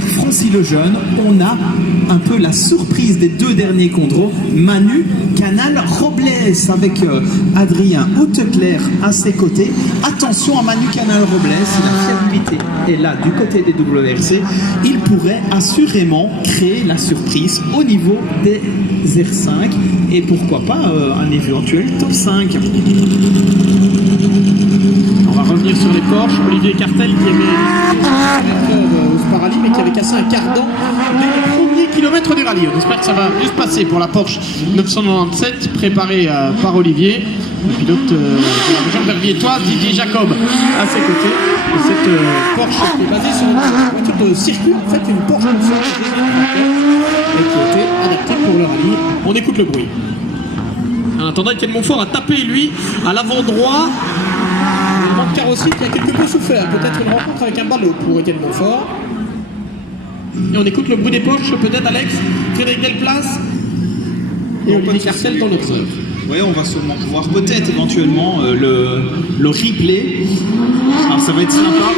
Francis Lejeune, on a un peu la surprise des deux derniers contrôles. Manu Canal-Robles avec Adrien Hauteclair à ses côtés. Attention à Manu Canal-Robles, la fiabilité est là du côté des WRC. Il pourrait assurément créer la surprise au niveau des R5 et pourquoi pas un éventuel top 5. On va revenir sur les Porsche. Olivier Cartel qui avait au Parali mais qui avait cassé un cardan dès le premier kilomètre du rallye. On espère que ça va juste passer pour la Porsche 997 préparée par Olivier, le pilote de la région verviétoise, Didier Jacob à ses côtés. Et cette Porsche qui est basée sur une voiture de circuit, en fait une Porsche et qui a été adaptée pour le rallye. On écoute le bruit. En attendant, Étienne Montfort a tapé lui à l'avant droit. De carrosserie qui a quelque peu souffert, peut-être une rencontre avec un ballot pour Étienne Montfort. Et on écoute le bruit des Porsche, peut-être Alex, Frédéric Delplace et Olivier Cartel dans notre œuvre. Oui, on va sûrement voir peut-être éventuellement le replay. Alors ça va être sympa.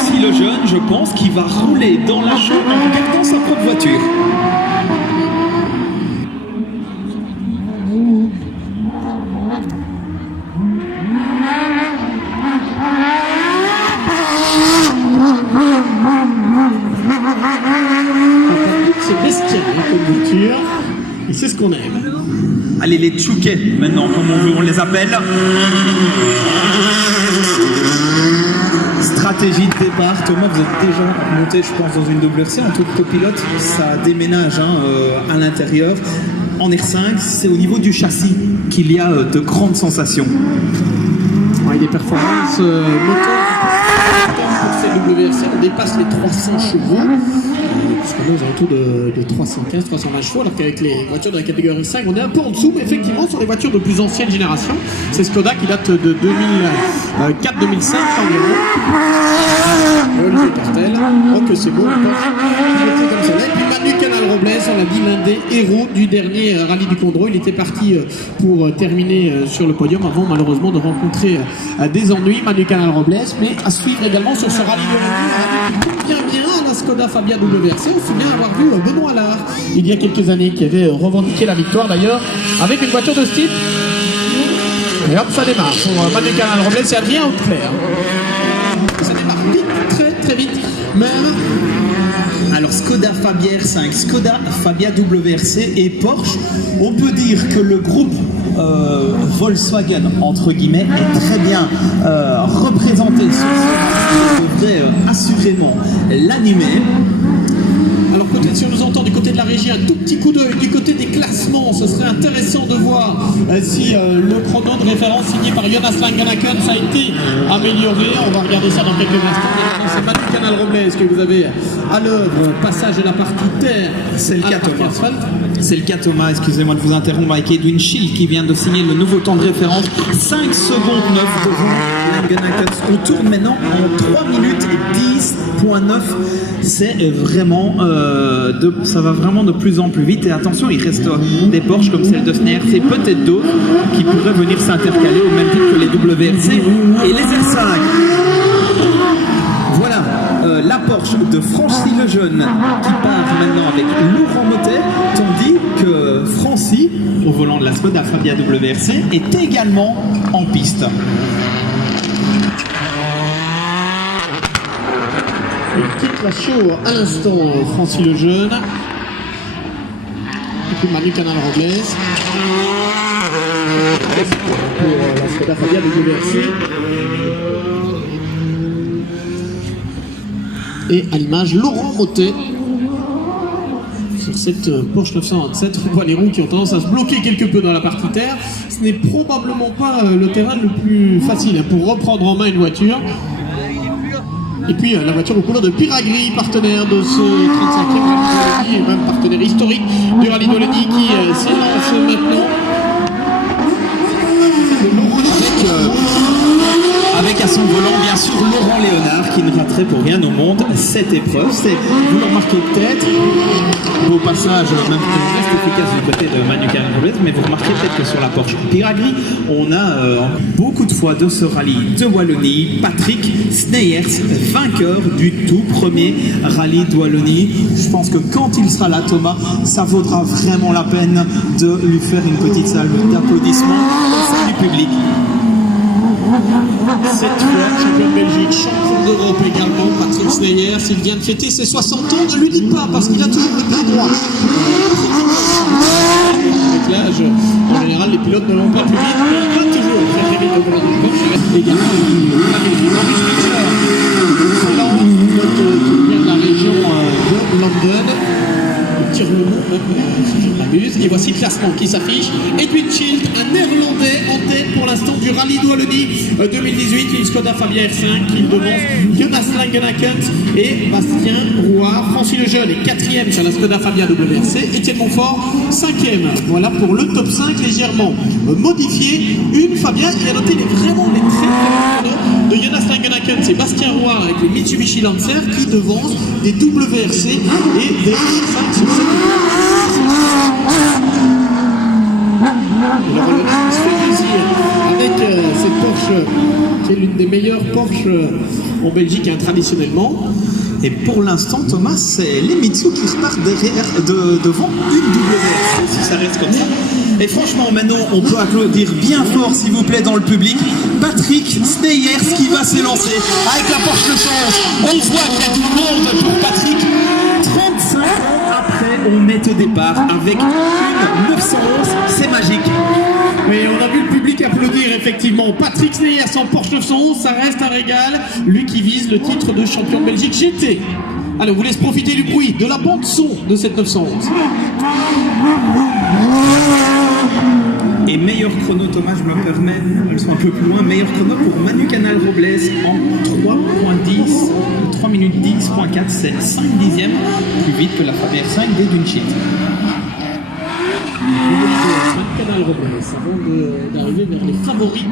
Si le jeune, je pense, qui va rouler dans la chaux en regardant sa propre voiture. C'est bestial comme voiture et c'est ce qu'on aime. Allez, les Tchouquets maintenant, comme on les appelle. Stratégie de départ. Thomas, vous êtes déjà monté, je pense, dans une WRC en tant que copilote. Ça déménage à l'intérieur. En R5, c'est au niveau du châssis qu'il y a de grandes sensations. Ouais, des performances moteurs pour ces WRC, on dépasse les 300 chevaux. Puisqu'on est aux alentours de 315, 320 chevaux, alors qu'avec les voitures de la catégorie 5, on est un peu en dessous, mais effectivement, sur les voitures de plus ancienne génération, c'est Skoda qui date de 2004-2005 environ. Olivier Cartel, oh que c'est beau, piloté comme cela. Et puis Manu Canal-Robles, on l'a dit, l'un des héros du dernier rallye du Condro. Il était parti pour terminer sur le podium avant malheureusement de rencontrer des ennuis. Manu Canal-Robles, mais à suivre également sur ce rallye de bien à la Skoda Fabia WRC. On se souvient avoir vu Benoît Allard il y a quelques années qui avait revendiqué la victoire d'ailleurs avec une voiture de ce type. Et hop, ça démarre pour Manu Canal-Robles et Adrien Hauteclair. Ça démarre vite, très vite même. Alors Skoda Fabia R5, Skoda Fabia WRC et Porsche, on peut dire que le groupe Volkswagen, entre guillemets, est très bien représenté sur ce devrait assurément l'animer. Alors peut-être si on nous entend du côté de la régie, un tout petit coup d'œil du côté des classements, ce serait intéressant de voir si le chrono de référence signé par Jonas Langenhaken a été amélioré. On va regarder ça dans quelques instants. C'est Manu Canal-Robles que vous avez à l'œuvre, passage de la partie terre. C'est le cas Thomas. C'est le cas Thomas, excusez-moi de vous interrompre, avec Edwin Schill qui vient de signer le nouveau temps de référence, 5 secondes 9 devant Langenhaken. On tourne maintenant en 3 minutes et 10.9. C'est vraiment ça va vraiment de plus en plus vite et attention, il reste des Porsche comme celle de Sneer, c'est peut-être d'autres qui pourraient venir s'intercaler au même titre que les WRC et les R5. Voilà la Porsche de Francis Lejeune qui part maintenant avec Laurent Mottet, tandis que Francis, au volant de la Skoda Fabia WRC, est également en piste. Il quitte la show à l'instant, Francis Lejeune. Et puis Manu Canal-Robles. Pour la Skoda Fabia WRC. Et à l'image, Laurent Mottet. Sur cette Porsche 927, on voit les roues qui ont tendance à se bloquer quelque peu dans la partie terre. Ce n'est probablement pas le terrain le plus facile pour reprendre en main une voiture. Et puis la voiture aux couleurs de Piragri, partenaire de ce 35e rallye et même partenaire historique du rallye d'Olénie qui s'élance maintenant. Avec avec à son volant, bien sûr, Laurent Léonard, qui ne raterait pour rien au monde cette épreuve. Vous le remarquez peut-être, au passage, même si c'est reste efficace du côté de Manu Canal-Robles, mais vous remarquez peut-être que sur la Porsche Piragri, on a beaucoup de fois de ce rallye de Wallonie, Patrick Sneyers, vainqueur du tout premier rallye de Wallonie. Je pense que quand il sera là, Thomas, ça vaudra vraiment la peine de lui faire une petite salle d'applaudissements au sein du public. Cette fois, champion de Belgique, champion d'Europe également, Patrick Sneyers, il vient de fêter ses 60 ans, ne lui dites pas parce qu'il a toujours le pied droit. Avec l'âge, en général, les pilotes ne vont pas plus vite, mais il va toujours très vite au volant du Porsche. Également, qui vient de la région de London. Tire le nom, si je ne m'abuse. Et voici le classement qui s'affiche. Edwin Schild, un néerlandais en tête pour l'instant du rallye de Wallonie 2018. Une Skoda Fabia R5 qui devance Jonas Langenakens et Bastien Roy. Francis Lejeune est 4e sur la Skoda Fabia WRC. Étienne Montfort 5e. Voilà pour le top 5 légèrement modifié. Une Fabia, il a noté vraiment les très de Jonas Langenakens et Bastien Roy avec le Mitsubishi Lancer qui devance des WRC et des R5 sur cette le Wallonie se fait plaisir avec cette Porsche qui est l'une des meilleures Porsche en Belgique traditionnellement. Et pour l'instant, Thomas, c'est les Mitsu qui repartent devant une WRC, si ça reste comme ça. Et franchement, maintenant, on peut applaudir bien fort, s'il vous plaît, dans le public, Patrick Sneyers qui va s'élancer avec la Porsche 911. On voit qu'il y a du monde pour Patrick. 35 après, on met au départ avec une 911, c'est magique. Mais on a vu le public applaudir effectivement. Patrick Sneyers en Porsche 911, ça reste un régal. Lui qui vise le titre de champion de Belgique GT. Allez, on vous laisse profiter du bruit, de la bande son de cette 911. Et meilleur chrono, Thomas, je me permets, elles sont un peu plus loin, meilleur chrono pour Manu Canal-Robles en 3 minutes 10.4, c'est 5 dixièmes plus vite que la Fabia R5 d'Edwin Schild. Canal-Robles, avant d'arriver vers les favoris.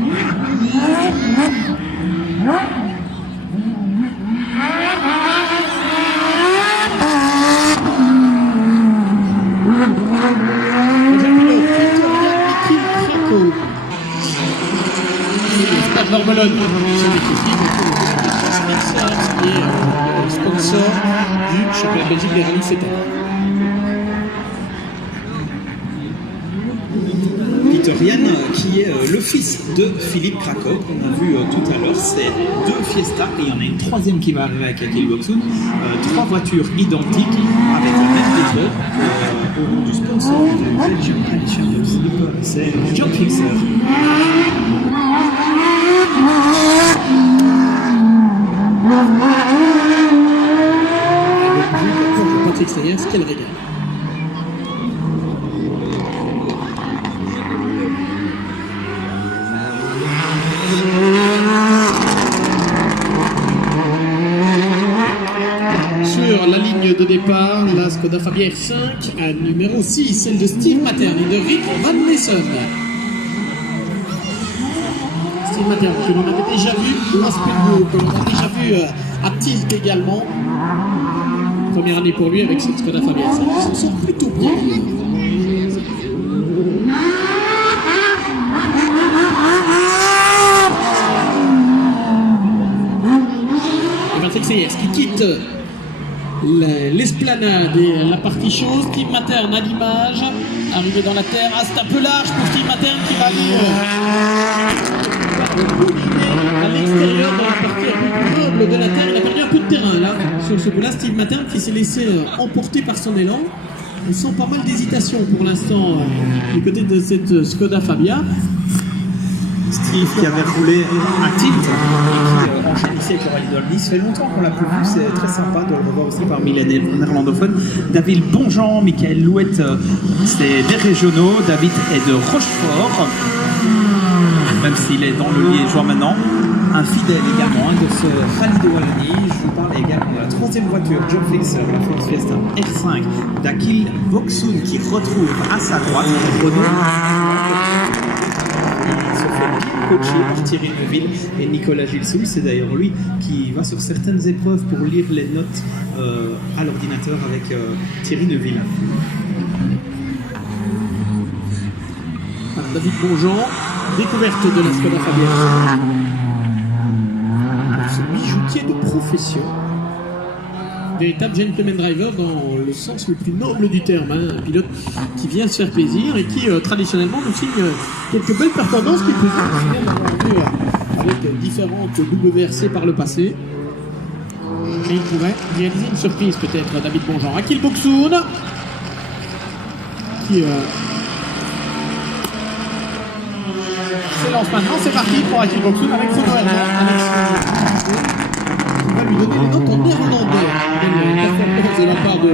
Normelon, qui est sponsor du championnat Belgique des rallyes cette année. Peter Yan, qui est le fils de Philippe Krakop, qu'on a vu tout à l'heure, c'est 2 Fiesta et il y en a une troisième qui va arriver avec Akil Boxoun. 3 voitures identiques avec le même décor au nom du sponsor de Belgian Rally Champions. C'est John Fixer. Patrick Sneyers, quel régal. Sur la ligne de départ, la Skoda Fabia R5 à numéro 6, celle de Steve Matern et de Rick Van Nessen. Steve Matern, que l'on avait déjà vu à Speedboat, que l'on a déjà vu à Tilt également. Première année pour lui avec cette Skoda Fabia R5, il s'en sort plutôt bien. Et Patrick Sneyers qui quitte l'esplanade et la partie chaude. Steve Matern à l'image, arrivé dans la terre. Ah, c'est un peu large pour Steve Matern qui va aller à l'extérieur dans la partie un peu plus noble de la terre. Il a perdu un peu de terrain là sur ce coup-là. Steve Matern qui s'est laissé emporter par son élan. On sent pas mal d'hésitation pour l'instant du côté de cette Skoda Fabia. Steve qui avait roulé à Tilt et qui enchaîne ici avec le rallye de Wallonie. Ça fait longtemps qu'on l'a plus vu, c'est très sympa de le revoir aussi parmi les néerlandophones. David Bonjean, Michael Louette, c'est des régionaux. David est de Rochefort, même s'il est dans le liégeois maintenant. Un fidèle également de ce rallye de Wallonie. Je vous parle également de la 3e voiture, John Fixer, la Ford Fiesta R5 d'Akil Boxoun qui retrouve à sa droite Renault. coaché par Thierry Neuville et Nicolas Gilsoul. C'est d'ailleurs lui qui va sur certaines épreuves pour lire les notes à l'ordinateur avec Thierry Neuville. David Bonjean, découverte de la Skoda Fabia. Ce bijoutier de profession. Véritable gentleman driver dans le sens le plus noble du terme. Un pilote qui vient se faire plaisir et qui traditionnellement nous signe quelques belles performances qu'il peut avoir avec différentes WRC par le passé. Et il pourrait réaliser une surprise peut-être, David Bonjean. Akil Boxoun qui s'élance maintenant. C'est parti pour Akil Boxoun avec Frodo Herman. On va lui donner les notes en néerlandais. De la part de